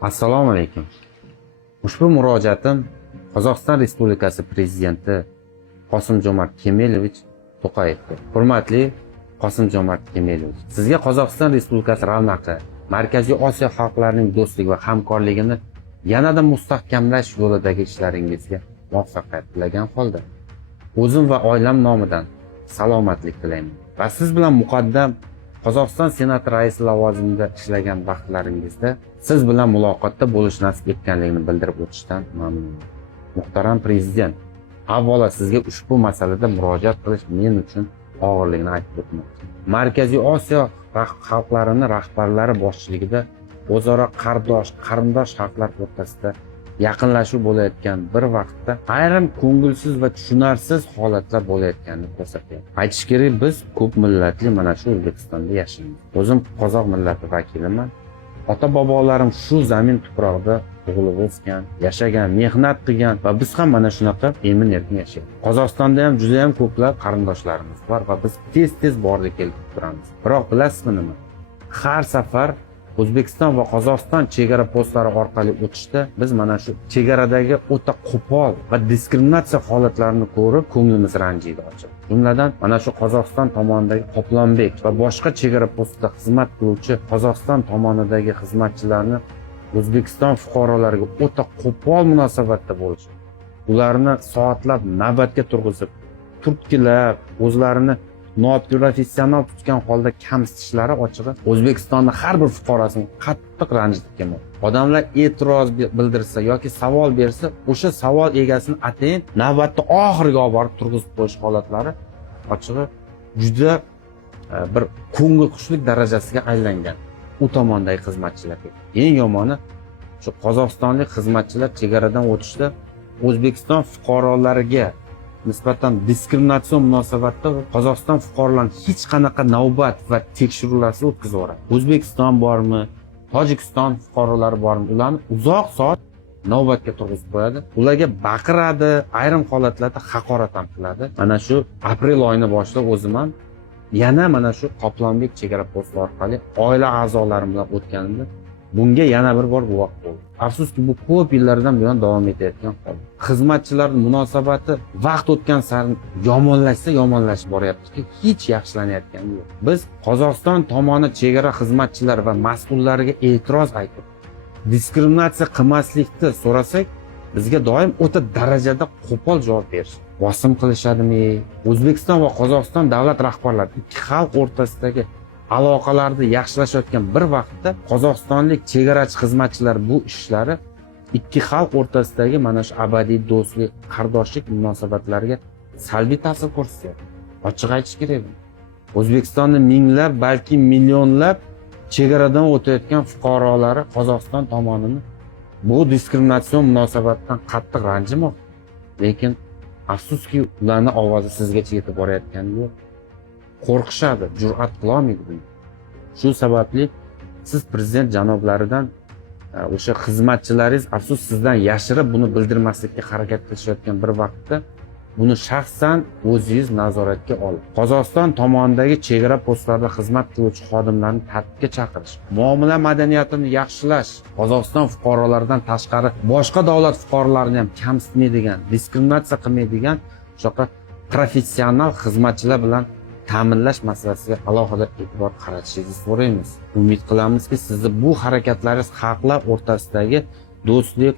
Assalomu alaykum. Ushbu murojaatim Qozog'iston Respublikasi Prezidenti Qosim-Jo'mart Kemelovich To'qayevga. Hurmatli Qosim-Jo'mart Kemelovich, sizga Qozog'iston Respublikasi ravnaqi, Markaziy Osiyo xalqlarining do'stligi va hamkorligini yanada mustahkamlash yo'lidagi ishlaringizga muvaffaqiyat tilagan holda o'zim va oilam nomidan salomatlik tilayman. Va siz bilan muqaddam Qozog'iston Senati raisi lavozimida ishlagan vaqtlaringizda siz bilan muloqotda bo'lish nasib etganligini bildirib o'tishdan mamnunman. Muhtaram Prezident, avvalo sizga ushbu masalada murojaat qilish men uchun og'irligini aytib o'tmoqchi. Markaziy Osiyo xalqlarini rahbarlari boshchiligida o'zaro qarindosh xalqlar o'rtasida yaqinlashuv bo'layotgan bir vaqtda ayrim ko'ngilsiz va tushunarsiz holatlar bo'layotganini ko'rsatadi. Aytish kerak, biz ko'p millatli mana shu O'zbekistonda yashaymiz. O'zim qozoq millati vakiliman. Ota-bobolarim shu zamin tuprog'ida tug'ilib o'sgan, yashagan, mehnat qilgan va biz ham mana shunaqa emin-erkin yashaymiz. Qozog'istonda ham juda ham ko'plab qarindoshlarimiz bor va biz tez borib kelib turamiz. Biroq bilasizmi nima? Har safar O'zbekiston va Qozog'iston chegara postlari orqali o'tishda biz mana shu chegaradagi o'ta qo'pol va diskriminatsiya holatlarini ko'rib ko'nglimiz ranjiydi ochiq. Jumladan mana shu Qozog'iston tomonidagi Qoplonbek va boshqa chegara postida xizmat qiluvchi Qozog'iston tomonidagi xizmatchilarni O'zbekiston fuqarolariga o'ta qo'pol munosabatda bo'lishdi. Ularni soatlab navbatga turg'izib, turtkilab, o'zlarini noprofessional tutgan holda kamsitishlari ochig'i O'zbekistonning har bir fuqarosini qattiq ranjitib kelmoqda. Odamlar e'tiroz bildirsa yoki savol bersa, o'sha savol egasini atayin navbatda oxiriga olib borib turg'izib qo'yish holatlari ochig'i juda bir ko'ngil xushlik darajasiga aylangan u tomondagi xizmatchilarga. Eng yomoni shu qozog'istonlik xizmatchilar chegaradan o'tishda O'zbekiston fuqarolariga nisbatan diskriminatsion munosabatda Qozog'iston fuqarolarini hech qanaqa navbat va tekshiruvlarsiz o'tkazib yuboradi. O'zbekiston bormi, Tojikiston fuqarolari bormi, ularni uzoq soat navbatga turg'izib qo'yadi. Ularga baqiradi, ayrim holatlarda haqorat ham qiladi. Mana shu aprel oyini boshlab o'zim ham yana mana shu Qoplonbek chegara posti orqali oila a'zolarim bilan o'tganimda bunga yana bir bor guvoh bo'ldim. Afsuski bu ko'p yillardan buyon davom etayotgan hol. Xizmatchilarning munosabati vaqt o'tgan sari yomonlashib boryaptiki, hech yaxshilanayotgani yo'q. Biz Qozog'iston tomoni chegara xizmatchilari va mas'ullariga e'tiroz aytib, diskriminatsiya qilmaslikni so'rasak, bizga doim o'ta darajada qo'pol javob berishadi. Bosim qilishadimi? O'zbekiston va Qozog'iston davlat rahbarlari ikki xalq o'rtasidagi aloqalarni yaxshilashayotgan bir vaqtda qozog'istonlik chegarachi xizmatchilar bu ishlari ikki xalq o'rtasidagi mana shu abadiy do'stlik, qardoshlik munosabatlariga salbiy ta'sir ko'rsatyapti. Ochiq aytish kerak. O'zbekistonning minglab, balki millionlab chegaradan o'tayotgan fuqarolari Qozog'iston tomonini bu diskriminatsion munosabatdan qattiq ranjimoqda. Lekin afsuski ularning ovozi sizgacha yetib borayotgani yo'q. Qo'rqishadi, jur'at qila olmaydi buni. Shu sababli siz prezident janoblaridan o'sha xizmatchilaringiz afsus sizdan yashirib buni bildirmaslikka harakat qilishayotgan bir vaqtda buni shaxsan o'zingiz nazoratga olib, Qozog'iston tomonidagi chegara postlarida xizmat qiluvchi xodimlarni tartibga chaqirish, muomala madaniyatini yaxshilash, Qozog'iston fuqarolaridan tashqari boshqa davlat fuqarolarini ham kamsitmaydigan, diskriminatsiya qilmaydigan o'sha professional xizmatchilar bilan ta'minlash masalasiga alohida e'tibor qaratishingizni so'raymiz. Umid qilamizki, sizni bu harakatlaringiz xalqlar o'rtasidagi do'stlik,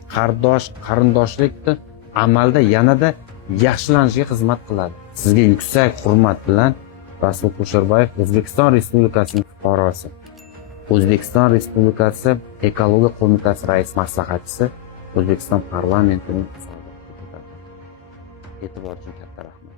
qarindoshlikni amalda yanada yaxshilanishiga xizmat qiladi. Sizga yuksak hurmat bilan Rasul Kusherbayev, O'zbekiston Respublikasining fuqarosi, O'zbekiston Respublikasi Ekologiya qo'mitasi rais maslahatchisi, O'zbekiston parlamentining e'tibor uchun katta rahmat.